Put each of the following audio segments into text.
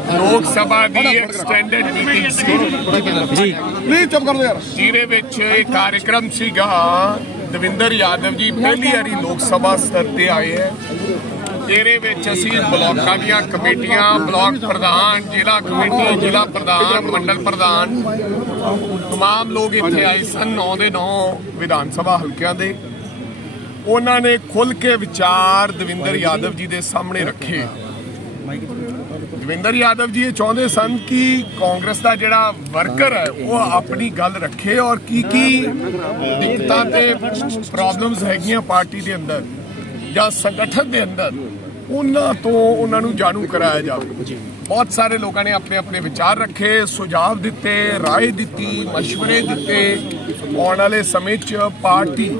ਲੋਕ ਸਭਾ ਦੀ extended meeting ਸੀ ਜੀ please ਚੁੱਪ ਕਰ ਲਓ ਯਾਰ ਜਿਹਦੇ ਵਿੱਚ ਇਹ ਕਾਰਜਕ੍ਰਮ ਸੀਗਾ ਦਵਿੰਦਰ ਯਾਦਵ ਜੀ ਪਹਿਲੀ ਵਾਰੀ ਲੋਕ ਸਭਾ ਸਤਰ ਤੇ ਆਏ ਹੈ ਇਹਦੇ ਵਿੱਚ ਅਸੀਂ ਬਲਾਕਾਂ ਦੀਆਂ ਕਮੇਟੀਆਂ ਬਲਾਕ ਪ੍ਰਧਾਨ ਜ਼ਿਲ੍ਹਾ ਕਮੇਟੀ ਜ਼ਿਲ੍ਹਾ ਪ੍ਰਧਾਨ ਮੰਡਲ ਪ੍ਰਧਾਨ तमाम ਲੋਕ ਇੱਥੇ ਆਏ ਸਨ 9 ਦੇ 9 ਵਿਧਾਨ ਸਭਾ ਹਲਕਿਆਂ ਦੇ ਉਹਨਾਂ ਨੇ ਖੁੱਲ ਕੇ ਵਿਚਾਰ ਦਵਿੰਦਰ ਯਾਦਵ ਜੀ ਦੇ ਸਾਹਮਣੇ ਰੱਖੇ ਭੁਪਿੰਦਰ ਯਾਦਵ ਜੀ ਇਹ ਚਾਹੁੰਦੇ ਸਨ ਕਿ ਕਾਂਗਰਸ ਦਾ ਜਿਹੜਾ ਵਰਕਰ ਹੈ ਉਹ ਆਪਣੀ ਗੱਲ ਰੱਖੇ ਔਰ ਕੀ ਕੀ ਦਿੱਕਤਾਂ ਤੇ ਪ੍ਰੋਬਲਮਸ ਹੈਗੀਆਂ ਪਾਰਟੀ ਦੇ ਅੰਦਰ ਜਾਂ ਸੰਗਠਨ ਦੇ ਅੰਦਰ ਉਹਨਾਂ ਤੋਂ ਉਹਨਾਂ ਨੂੰ ਜਾਣੂ ਕਰਾਇਆ ਜਾਵੇ। ਬਹੁਤ ਸਾਰੇ ਲੋਕਾਂ ਨੇ ਆਪਣੇ ਆਪਣੇ ਵਿਚਾਰ ਰੱਖੇ ਸੁਝਾਅ ਦਿੱਤੇ رائے ਦਿੱਤੀ مشورے ਦਿੱਤੇ। ਆਉਣ ਵਾਲੇ ਸਮੇਂ 'ਚ ਪਾਰਟੀ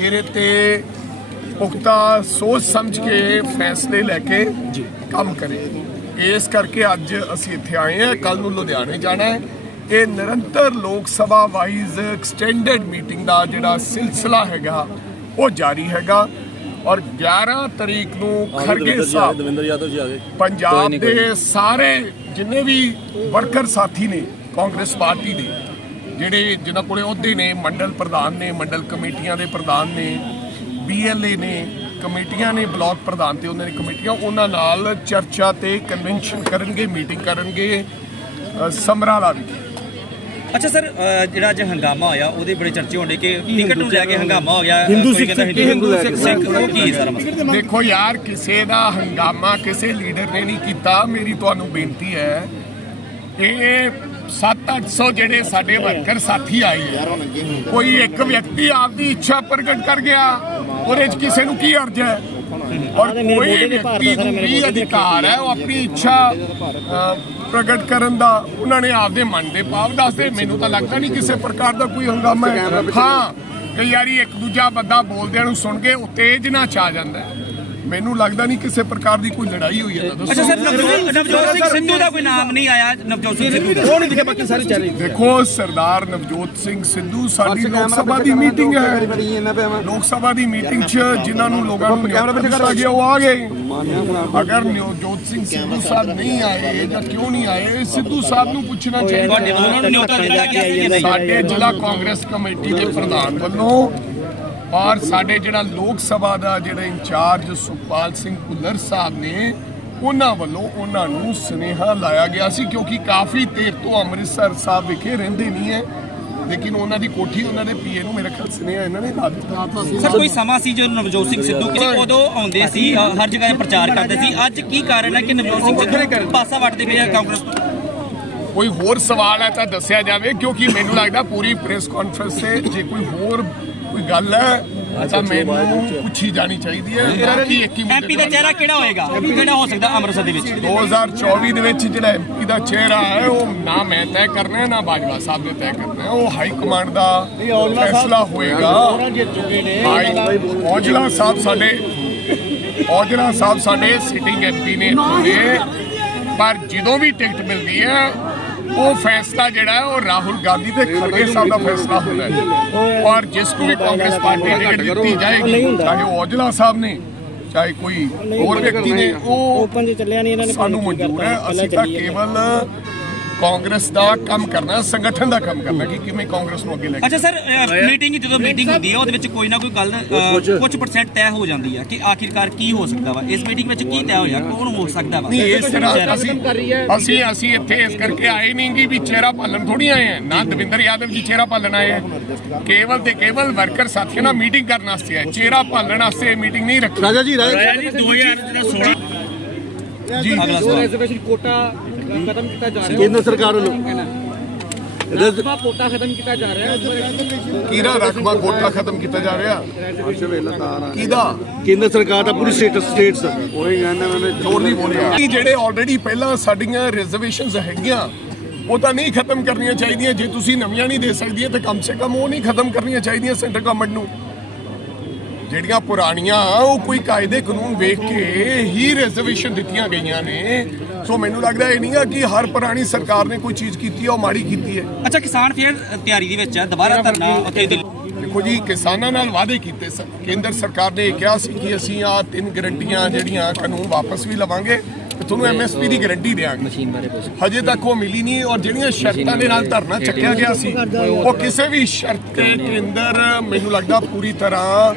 ਇਹਦੇ ਤੇ ਪੁਖਤਾ ਸੋਚ ਸਮਝ ਕੇ ਫੈਸਲੇ ਲੈ ਕੇ ਕੰਮ ਕਰੇ। ਇਸ ਕਰਕੇ ਅੱਜ ਅਸੀਂ ਇੱਥੇ ਆਏ ਹਾਂ ਕੱਲ ਨੂੰ ਲੁਧਿਆਣੇ ਜਾਣਾ ਹੈ ਇਹ ਨਿਰੰਤਰ Lok Sabha wise extended meeting ਦਾ ਜਿਹੜਾ ਸਿਲਸਿਲਾ ਹੈਗਾ ਉਹ ਜਾਰੀ ਹੈਗਾ। ਔਰ 11 ਤਰੀਕ ਨੂੰ ਖਰਗੇ ਸਾਹਿਬ ਦਵਿੰਦਰ ਯਾਦਵ ਜੀ ਆ ਗਏ। ਪੰਜਾਬ ਦੇ ਸਾਰੇ ਜਿੰਨੇ ਵੀ ਵਰਕਰ ਸਾਥੀ ਨੇ ਕਾਂਗਰਸ ਪਾਰਟੀ ਦੇ ਜਿਹੜੇ ਜਿਨ੍ਹਾਂ ਕੋਲੇ ਅਹੁਦੇ ਨੇ ਮੰਡਲ ਪ੍ਰਧਾਨ ਨੇ ਮੰਡਲ ਕਮੇਟੀਆਂ ਦੇ ਪ੍ਰਧਾਨ ਨੇ ਬੀਐਲਏ ਨੇ ਕਮੇਟੀਆਂ ਨੇ ਬਲਾਕ ਪ੍ਰਧਾਨ ਤੇ ਉਹਨਾਂ ਦੀ ਕਮੇਟੀਆਂ ਉਹਨਾਂ ਨਾਲ ਚਰਚਾ ਤੇ ਕਨਵੈਨਸ਼ਨ ਕਰਨਗੇ ਮੀਟਿੰਗ ਕਰਨਗੇ ਸਮਰਾਲਾ ਵਿਖੇ ਅੱਛਾ ਸਰ ਜਿਹੜਾ ਅੱਜ ਹੰਗਾਮਾ ਹੋਇਆ ਉਹਦੇ ਬੜੇ ਚਰਚੇ ਹੋਣੇ ਕਿ ਟਿਕਟ ਨੂੰ ਲੈ ਕੇ ਹੰਗਾਮਾ ਹੋ ਗਿਆ ਹਿੰਦੂ ਸਿੱਖ ਸਿੱਖ, ਹਿੰਦੂ ਉਹ ਕੀ ਸਾਰਾ ਮਸਲਾ ਦੇਖੋ ਯਾਰ ਕਿਸੇ ਦਾ ਹੰਗਾਮਾ ਕਿਸੇ ਲੀਡਰ ਨੇ ਨਹੀਂ ਕੀਤਾ ਮੇਰੀ ਤੁਹਾਨੂੰ ਬੇਨਤੀ ਹੈ ਇਹ 7-800 ਜਿਹੜੇ ਸਾਡੇ ਵਰਕਰ ਸਾਥੀ ਆਏ ਆ। ਕੋਈ ਇੱਕ ਵਿਅਕਤੀ ਆਪਦੀ ਇੱਛਾ ਪ੍ਰਗਟ ਕਰ ਗਿਆ ਉਹਦੇ 'ਚ ਕਿਸੇ ਨੂੰ ਕੀ ਅਰਜ਼ ਹੈ? ਔਰ ਕੋਈ ਵਿਅਕਤੀ ਨੂੰ ਵੀ ਅਧਿਕਾਰ ਹੈ ਉਹ ਆਪਣੀ ਇੱਛਾ ਪ੍ਰਗਟ ਕਰਨ ਦਾ ਉਹਨਾਂ ਨੇ ਆਪਦੇ ਮਨ ਦੇ ਭਾਵ ਦੱਸਦੇ। ਮੈਨੂੰ ਤਾਂ ਲੱਗਦਾ ਨਹੀਂ ਕਿਸੇ ਪ੍ਰਕਾਰ ਦਾ ਕੋਈ ਹੰਗਾਮਾ ਹੈ। ਹਾਂ ਕਈ ਵਾਰੀ ਇੱਕ ਦੂਜਾ ਬੰਦਾ ਬੋਲਦਿਆਂ ਨੂੰ ਸੁਣ ਕੇ ਉਤੇਜਨਾ ਚ ਆ ਜਾਂਦਾ ਹੈ। ਮੈਨੂੰ ਲੱਗਦਾ ਨਹੀਂ ਕਿਸੇ ਪ੍ਰਕਾਰ ਦੀ ਕੋਈ ਲੜਾਈ ਹੋਈ ਹੈ। ਅੱਛਾ ਸਰ ਨਵਜੋਤ ਸਿੰਘ ਸਿੱਧੂ ਦਾ ਕੋਈ ਨਾਮ ਨਹੀਂ ਆਇਆ ਨਵਜੋਤ ਸਿੰਘ ਸਿੱਧੂ ਦਾ। ਉਹ ਨਹੀਂ ਦਿਖੇ ਬਾਕੀ ਸਾਰੇ ਚੱਲ ਦੇਖੋ ਸਰਦਾਰ ਨਵਜੋਤ ਸਿੰਘ ਸਿੱਧੂ ਸਾਡੀ ਲੋਕ ਸਭਾ ਦੀ ਮੀਟਿੰਗ ਹੈ। ਲੋਕ ਸਭਾ ਦੀ ਮੀਟਿੰਗ 'ਚ ਜਿਨ੍ਹਾਂ ਨੂੰ ਲੋਕਾਂ ਨੂੰ ਕੈਮਰਾ ਵਿੱਚ ਕਰ ਗਿਆ ਉਹ ਆ ਗਏ। ਅਗਰ ਨਵਜੋਤ ਸਿੰਘ ਸਿੱਧੂ ਸਾਹਿਬ ਨਹੀਂ ਆਏ ਜਾਂ ਕਿਉਂ ਨਹੀਂ ਆਏ? ਸਿੱਧੂ ਸਾਹਿਬ ਨੂੰ ਪੁੱਛਣਾ ਚਾਹੀਦਾ। ਉਹਨਾਂ ਨੂੰ ਨਿਯੋਤਾ ਦਿੱਤਾ ਗਿਆ ਸੀ। ਕਿ ਨਹੀਂ ਸਾਡੇ ਜ਼ਿਲ੍ਹਾ ਕਾਂਗਰਸ ਕਮੇਟੀ ਦੇ ਪ੍ਰਧਾਨ ਵੱਲੋਂ ਔਰ ਸਾਡੇ ਜਿਹੜਾ ਲੋਕ ਸਭਾ ਦਾ ਜਿਹੜਾ ਇੰਚਾਰਜ ਸੁਖਪਾਲ ਸਿੰਘ ਭੁੱਲਰ ਸਾਹਿਬ ਨੇ ਉਹਨਾਂ ਵੱਲੋਂ ਉਹਨਾਂ ਨੂੰ ਸੁਨੇਹਾ ਲਾਇਆ ਗਿਆ ਸੀ ਕਿਉਂਕਿ ਕਾਫੀ ਦੇਰ ਤੋਂ ਅੰਮ੍ਰਿਤਸਰ ਸਾਹਿਬ ਵਿਖੇ ਰਹਿੰਦੇ ਨਹੀਂ ਹੈ। ਲੇਕਿਨ ਉਹਨਾਂ ਦੀ ਕੋਠੀ ਉਹਨਾਂ ਦੇ ਪੀਏ ਨੂੰ ਮੇਰੇ ਖਿਆਲ ਸੁਨੇਹਾ ਇਹਨਾਂ ਨੇ ਲਾ ਦਿੱਤਾ। ਸਰ ਕੋਈ ਸਮਾਂ ਸੀ ਜਦੋਂ ਨਵਜੋਤ ਸਿੰਘ ਸਿੱਧੂ ਕਿਸੇ ਉਦੋਂ ਆਉਂਦੇ ਸੀ ਹਰ ਜਗ੍ਹਾ ਤੇ ਪ੍ਰਚਾਰ ਕਰਦੇ ਸੀ? ਅੱਜ ਕੀ ਕਾਰਨ ਹੈ ਕਿ ਨਵਜੋਤ ਸਿੰਘ ਸਿੱਧੂ ਪਾਸਾ ਵੱਟਦੇ ਪਏ ਆ ਕਾਂਗਰਸ ਤੋਂ? ਕੋਈ ਹੋਰ ਸਵਾਲ ਹੈ ਤਾਂ ਦੱਸਿਆ ਜਾਵੇ ਕਿਉਂਕਿ ਮੈਨੂੰ ਲੱਗਦਾ ਪੂਰੀ ਪ੍ਰੈਸ ਕਾਨਫਰੰਸ ਤੇ ਜੇ ਕੋਈ ਹੋਰ ਕੋਈ ਗੱਲ ਹੈ ਤਾਂ ਮੈਨੂੰ ਪੁੱਛੀ ਜਾਣੀ ਚਾਹੀਦੀ ਹੈ। ਬਾਕੀ ਇੱਕ ਹੀ ਐਮਪੀ ਦਾ ਚਿਹਰਾ ਕਿਹੜਾ ਹੋਏਗਾ? ਕਿਹੜਾ ਹੋ ਸਕਦਾ ਅੰਮ੍ਰਿਤਸਰ ਦੇ ਵਿੱਚ? 2024 ਦੇ ਵਿੱਚ ਜਿਹੜਾ ਐਮਪੀ ਦਾ ਚਿਹਰਾ ਹੈ ਉਹ ਨਾ ਮੈਂ ਤੈਅ ਕਰਨਾ ਨਾ ਬਾਜਵਾ ਸਾਹਿਬ ਨੇ ਤੈਅ ਕਰਨਾ ਉਹ ਹਾਈ ਕਮਾਂਡ ਦਾ ਫੈਸਲਾ ਹੋਏਗਾ। ਔਜਲਾ ਸਾਹਿਬ ਸਾਡੇ ਔਜਲਾ ਸਾਹਿਬ ਸਾਡੇ ਸਿਟਿੰਗ ਐਮਪੀ ਨੇ ਪਰ ਜਦੋਂ ਵੀ ਟਿਕਟ ਮਿਲਦੀ ਹੈ ਉਹ ਫੈਸਲਾ ਜਿਹੜਾ ਹੈ ਉਹ ਰਾਹੁਲ ਗਾਂਧੀ ਤੇ ਖੜਗੇ ਸਾਹਿਬ ਦਾ ਫੈਸਲਾ ਹੁੰਦਾ ਹੈ। ਔਰ ਜਿਸ ਨੂੰ ਵੀ ਕਾਂਗਰਸ ਪਾਰਟੀ ਟਿਕਟ ਦਿੱਤੀ ਜਾਏਗੀ ਚਾਹੇ ਉਹ ਔਜਲਾ ਸਾਹਿਬ ਨੇ ਚਾਹੇ ਕੋਈ ਹੋਰ ਵਿਅਕਤੀ ਨੇ ਉਹ ਓਪਨ ਚ ਚੱਲਿਆ ਨਹੀਂ ਇਹਨਾਂ ਨੇ ਸਾਨੂੰ ਮਨਜ਼ੂਰ ਹੈ। ਅਸੀਂ ਤਾਂ ਕੇਵਲ ਕਾਂਗਰਸ ਦਾ ਕੰਮ ਕਰਨਾ ਸੰਗਠਨ ਦਾ ਕੰਮ ਕਰਨਾ ਕਿ ਕਿਵੇਂ ਕਾਂਗਰਸ ਨੂੰ ਅੱਗੇ ਲੈ ਕੇ ਅੱਛਾ ਸਰ ਮੀਟਿੰਗ ਜਦੋਂ ਮੀਟਿੰਗ ਹੁੰਦੀ ਹੈ ਉਹਦੇ ਵਿੱਚ ਕੋਈ ਨਾ ਕੋਈ ਗੱਲ ਕੁਝ ਪਰਸੈਂਟ ਤੈਅ ਹੋ ਜਾਂਦੀ ਹੈ ਕਿ ਆਖਿਰਕਾਰ ਕੀ ਹੋ ਸਕਦਾ ਵਾ? ਇਸ ਮੀਟਿੰਗ ਵਿੱਚ ਕੀ ਤੈਅ ਹੋਇਆ? ਕੌਣ ਹੋ ਸਕਦਾ ਵਾ? ਨਹੀਂ ਇਸ ਤਰ੍ਹਾਂ ਅਸੀਂ ਅਸੀਂ ਅਸੀਂ ਇੱਥੇ ਇਸ ਕਰਕੇ ਆਏ ਨਹੀਂ ਕਿ ਵੀ ਚਿਹਰਾ ਪਾਲਣ ਥੋੜੀ ਆਏ ਹਾਂ ਨਾ ਦਵਿੰਦਰ ਯਾਦਵ ਜੀ ਚਿਹਰਾ ਪਾਲਣ ਆਏ ਹੈ ਕੇਵਲ ਤੇ ਕੇਵਲ ਵਰਕਰ ਸਾਥੀਆਂ ਨਾਲ ਮੀਟਿੰਗ ਕਰਨ ਵਾਸਤੇ ਆਏ। ਚਿਹਰਾ ਪਾਲਣ ਵਾਸਤੇ ਮੀਟਿੰਗ ਨਹੀਂ ਰੱਖੀ। ਰਾਜਾ ਜੀ ਰਾਜਾ ਜੀ। 2016 ਜੀ ਅਗਲਾ ਸਵਾਲ। ਰਿਜ਼ਰਵੇਸ਼ਨ ਕੋਟਾ ਖਤਮ ਕੀਤਾ ਜਾ ਰਿਹਾ। ਕੇਂਦਰ ਸਰਕਾਰ ਵੱਲੋਂ। ਹੈ ਕੋਟਾ ਖਤਮ ਕੀਤਾ ਜਾ ਰਿਹਾ। ਕੀਰਾ ਰਕਬਾ ਕੋਟਾ ਖਤਮ ਕੀਤਾ ਜਾ ਰਿਹਾ? ਕਿਹਦਾ? ਕੇਂਦਰ ਸਰਕਾਰ ਦਾ ਪੂਰੀ ਸਟੇਟਸ ਸਟੇਟਸ ਉਹੀ ਕਹਿੰਦਾ ਮੈਂ ਜ਼ੋਰ ਨਹੀਂ ਬੋਲਿਆ ਕਿ ਜਿਹੜੇ ਆਲਰੇਡੀ ਪਹਿਲਾਂ ਸਾਡੀਆਂ ਰਿਜ਼ਰਵੇਸ਼ਨਸ ਹੈਗੀਆਂ ਉਹ ਤਾਂ ਨਹੀਂ ਖਤਮ ਕਰਨੀਆਂ ਚਾਹੀਦੀਆਂ। ਜੇ ਤੁਸੀਂ ਨਵੀਆਂ ਨਹੀਂ ਦੇ ਸਕਦੀਆਂ ਤਾਂ ਕਮ ਸੇ ਕਮ ਉਹ ਨਹੀਂ ਖਤਮ ਕਰਨੀਆਂ ਚਾਹੀਦੀਆਂ ਸੈਂਟਰ ਗਵਰਨਮੈਂਟ ਨੂੰ। ਜਿਹੜੀਆਂ ਪੁਰਾਣੀਆਂ ਉਹ ਕੋਈ ਕਾਇਦੇ ਕਾਨੂੰਨ ਵੇਖ ਕੇ ਹੀ ਰਿਜ਼ਰਵੇਸ਼ਨ ਦਿੱਤੀਆਂ ਗਈਆਂ ਨੇ। ਸੋ ਮੈਨੂੰ ਲੱਗਦਾ ਇਹ ਨਹੀਂ ਆ ਕਿ ਹਰ ਪੁਰਾਣੀ ਸਰਕਾਰ ਨੇ ਕੋਈ ਚੀਜ਼ ਕੀਤੀ ਹੈ ਉਹ ਮਾੜੀ ਕੀਤੀ ਹੈ। ਅੱਛਾ ਕਿਸਾਨ ਫੇਰ ਤਿਆਰੀ ਦੇ ਵਿੱਚ ਹੈ ਦੁਬਾਰਾ ਧਰਨਾ ਉੱਥੇ ਦੇਖੋ ਜੀ ਕਿਸਾਨਾਂ ਨਾਲ ਵਾਅਦੇ ਕੀਤੇ ਸਨ। ਕੇਂਦਰ ਸਰਕਾਰ ਨੇ ਇਹ ਕਿਹਾ ਸੀ ਕਿ ਅਸੀਂ ਆ ਤਿੰਨ ਗਰੰਟੀਆਂ ਜਿਹੜੀਆਂ ਕਾਨੂੰਨ ਵਾਪਸ ਵੀ ਲਵਾਂਗੇ ਤੁਹਾਨੂੰ ਐਮਐਸਪੀ ਦੀ ਗਾਰੰਟੀ ਦੇਵਾਂਗੇ। ਮਸ਼ੀਨ ਬਾਰੇ ਹਜੇ ਤੱਕ ਉਹ ਮਿਲੀ ਨਹੀਂ ਔਰ ਜਿਹੜੀਆਂ ਸ਼ਰਤਾਂ ਦੇ ਨਾਲ ਧਰਨਾ ਚੱਕਿਆ ਗਿਆ ਸੀ ਉਹ ਕਿਸੇ ਵੀ ਸ਼ਰਤ ਤੇ ਕੇਂਦਰ ਮੈਨੂੰ ਲੱਗਦਾ ਪੂਰੀ ਤਰ੍ਹਾਂ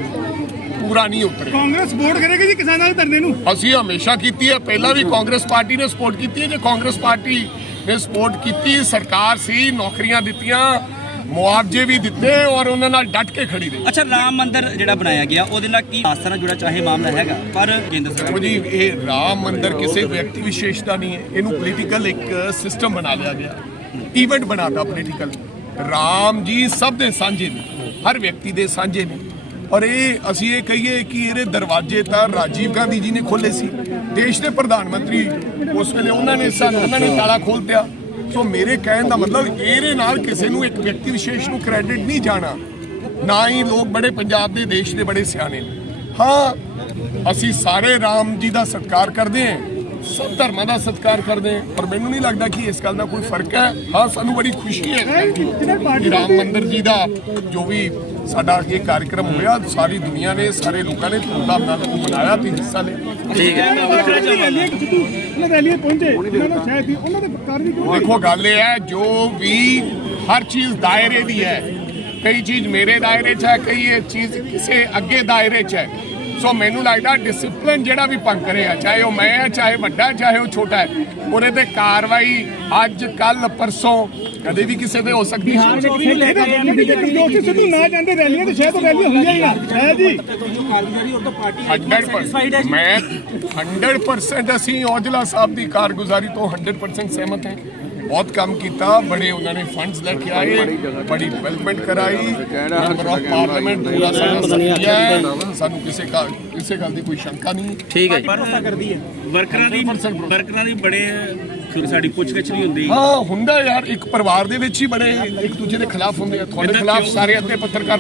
ਪੂਰਾ ਨਹੀਂ ਉਤਰੇ ਕਾਂਗਰਸ ਸਪੋਰਟ ਕਰੇਗੀ ਜੀ ਕਿਸਾਨਾਂ ਦੇ ਧਰਨੇ ਨੂੰ? ਅਸੀਂ ਹਮੇਸ਼ਾ ਕੀਤੀ ਹੈ। ਪਹਿਲਾਂ ਵੀ ਕਾਂਗਰਸ ਪਾਰਟੀ ਨੇ ਸਪੋਰਟ ਕੀਤੀ ਹੈ। ਜੇ ਕਾਂਗਰਸ ਪਾਰਟੀ ਨੇ ਸਪੋਰਟ ਕੀਤੀ ਸਰਕਾਰ ਸੀ ਨੌਕਰੀਆਂ ਦਿੱਤੀਆਂ ਮੁਆਵਜ਼ੇ ਵੀ ਦਿੱਤੇ ਔਰ ਉਹਨਾਂ ਨਾਲ ਡਟ ਕੇ ਖੜੀ ਰਹੀ। ਅੱਛਾ ਰਾਮ ਮੰਦਿਰ ਜਿਹੜਾ ਬਣਾਇਆ ਗਿਆ ਉਹਦੇ ਨਾਲ ਕੀ ਆਸਥਾ ਨਾਲ ਜੁੜਾ ਚਾਹੇ ਮਾਮਲਾ ਹੈਗਾ ਪਰ ਕੇਂਦਰ ਸਰਕਾਰ ਜੀ ਇਹ ਰਾਮ ਮੰਦਿਰ ਕਿਸੇ ਵਿਅਕਤੀ ਵਿਸ਼ੇਸ਼ ਦਾ ਨਹੀਂ ਹੈ। ਇਹਨੂੰ ਪੋਲੀਟੀਕਲ ਇੱਕ ਸਿਸਟਮ ਬਣਾ ਲਿਆ ਗਿਆ। ਇਵੈਂਟ ਬਣਾਤਾ ਪੋਲੀਟੀਕਲ ਰਾਮ ਜੀ ਸਭ ਦੇ ਸਾਂਝੇ ਨੇ। ਹਰ ਵਿਅਕਤੀ ਦੇ ਸਾਂਝੇ ਨੇ। ਔਰ ਇਹ ਅਸੀਂ ਇਹ ਕਹੀਏ ਕਿ ਇਹਦੇ ਦਰਵਾਜ਼ੇ ਤਾਂ ਰਾਜੀਵ ਗਾਂਧੀ ਜੀ ਨੇ ਖੋਲੇ ਸੀ। ਦੇਸ਼ ਦੇ ਪ੍ਰਧਾਨ ਮੰਤਰੀ ਉਸ ਵੇਲੇ ਉਹਨਾਂ ਨੇ ਸਾਨੂੰ ਉਹਨਾਂ ਨੇ ਤਾਲਾ ਖੋਲ ਦਿਆ ਸੋ ਮੇਰੇ ਕਹਿਣ ਦਾ ਮਤਲਬ ਇਹਦੇ ਨਾਲ ਕਿਸੇ ਨੂੰ ਇੱਕ ਵਿਅਕਤੀ ਵਿਸ਼ੇਸ਼ ਨੂੰ ਕ੍ਰੈਡਿਟ ਨਹੀਂ ਜਾਣਾ। ਨਾ ਹੀ ਲੋਕ ਬੜੇ ਪੰਜਾਬ ਦੇ ਦੇਸ਼ ਦੇ ਬੜੇ ਸਿਆਣੇ ਨੇ। ਹਾਂ ਅਸੀਂ ਸਾਰੇ ਰਾਮ ਜੀ ਦਾ ਸਤਿਕਾਰ ਕਰਦੇ ਹਾਂ। ਸਭ ਧਰਮਾਂ ਦਾ ਸਤਿਕਾਰ ਕਰਦੇ ਹਾਂ। ਪਰ ਮੈਨੂੰ ਨਹੀਂ ਲੱਗਦਾ ਕਿ ਇਸ ਗੱਲ ਦਾ ਕੋਈ ਫ਼ਰਕ ਹੈ। ਹਾਂ ਸਾਨੂੰ ਬੜੀ ਖੁਸ਼ੀ ਹੈ ਰਾਮ ਮੰਦਿਰ ਜੀ ਦਾ ਜੋ ਵੀ ਸਾਡਾ ਇਹ ਕਾਰਜਕ੍ਰਮ ਹੋਇਆ ਸਾਰੀ ਦੁਨੀਆ ਨੇ ਸਾਰੇ ਲੋਕਾਂ ਨੇ ਧੂਮਧਾਮ ਨਾਲ ਮਨਾਇਆ ਤੇ ਹਿੱਸਾ ਲਿਆ ਉਹਨਾਂ ਰੈਲੀ ਪਹੁੰਚੇ ਉਹਨਾਂ ਨੂੰ ਸ਼ਾਇਦ ਹੀ ਉਹਨਾਂ ਦੇ ਕਾਰਨ ਕਿਉਂ ਦੇਖੋ ਗੱਲ ਇਹ ਹੈ ਜੋ ਵੀ ਹਰ ਚੀਜ਼ ਦਾਇਰੇ ਦੀ ਹੈ ਕਈ ਚੀਜ਼ ਮੇਰੇ ਦਾਇਰੇ 'ਚ ਹੈ ਕਈ ਇਹ ਚੀਜ਼ ਕਿਸੇ ਅੱਗੇ ਦਾਇਰੇ 'ਚ ਹੈ। ਸੋ ਮੈਨੂੰ ਲੱਗਦਾ ਡਿਸਪਲਿਨ ਜਿਹੜਾ ਵੀ ਭੰਗ ਕਰਿਆ ਚਾਹੇ ਉਹ ਮੈਂ ਹੈ ਚਾਹੇ ਵੱਡਾ ਚਾਹੇ ਉਹ ਛੋਟਾ ਹੈ ਉਹਦੇ ਤੇ ਕਾਰਵਾਈ ਅੱਜ ਕੱਲ ਪਰਸੋਂ ਕਦੇ ਵੀ ਕਿਸੇ ਤੇ ਹੋ ਸਕਦੀ ਹੈ। ਦੋਸਤੀ ਸਿੱਧੂ ਨਾ ਜਾਂਦੇ ਰੈਲੀਆਂ ਤੇ ਸ਼ਾਇਦ ਉਹ ਰੈਲੀਆਂ ਹੋਈਆਂ ਹੀ ਨਾ। ਹੈ ਜੀ। 100% ਮੈਂ 100% ਅਸੀਂ ਔਜਲਾ ਸਾਹਿਬ ਦੀ ਕਾਰਗੁਜ਼ਾਰੀ ਤੋਂ 100% ਸਹਿਮਤ ਹਾਂ। ਬਹੁਤ ਕੰਮ ਕੀਤਾ ਬੜੇ ਉਹਨਾਂ ਨੇ ਫੰਡਸ ਲੈ ਕੇ ਆਏ ਬੜੀ ਡਿਵੈਲਪਮੈਂਟ ਕਰਾਈ ਮੈਂਬਰ ਆਫ ਪਾਰਲੀਮੈਂਟ ਪੂਰਾ ਸਾਡਾ ਹੈ ਸਾਨੂੰ ਕਿਸੇ ਕਾ ਕਿਸੇ ਗੱਲ ਦੀ ਕੋਈ ਸ਼ੰਕਾ ਨਹੀਂ। ਵਰਕਰਾਂ ਦੀ ਵਰਕਰਾਂ ਦੀ ਬੜੇ ਸਾਡੀ ਪੁੱਛਗਿੱਛ ਨਹੀਂ ਹੁੰਦੀ। ਹਾਂ ਹੁੰਦਾ ਯਾਰ ਇੱਕ ਪਰਿਵਾਰ ਦੇ ਵਿੱਚ ਹੀ ਬੜੇ ਇੱਕ ਦੂਜੇ ਦੇ ਖਿਲਾਫ ਹੁੰਦੇ ਆ। ਤੁਹਾਡੇ ਖਿਲਾਫ ਸਾਰੇ ਅੱਧੇ ਪੱਤਰਕਾਰ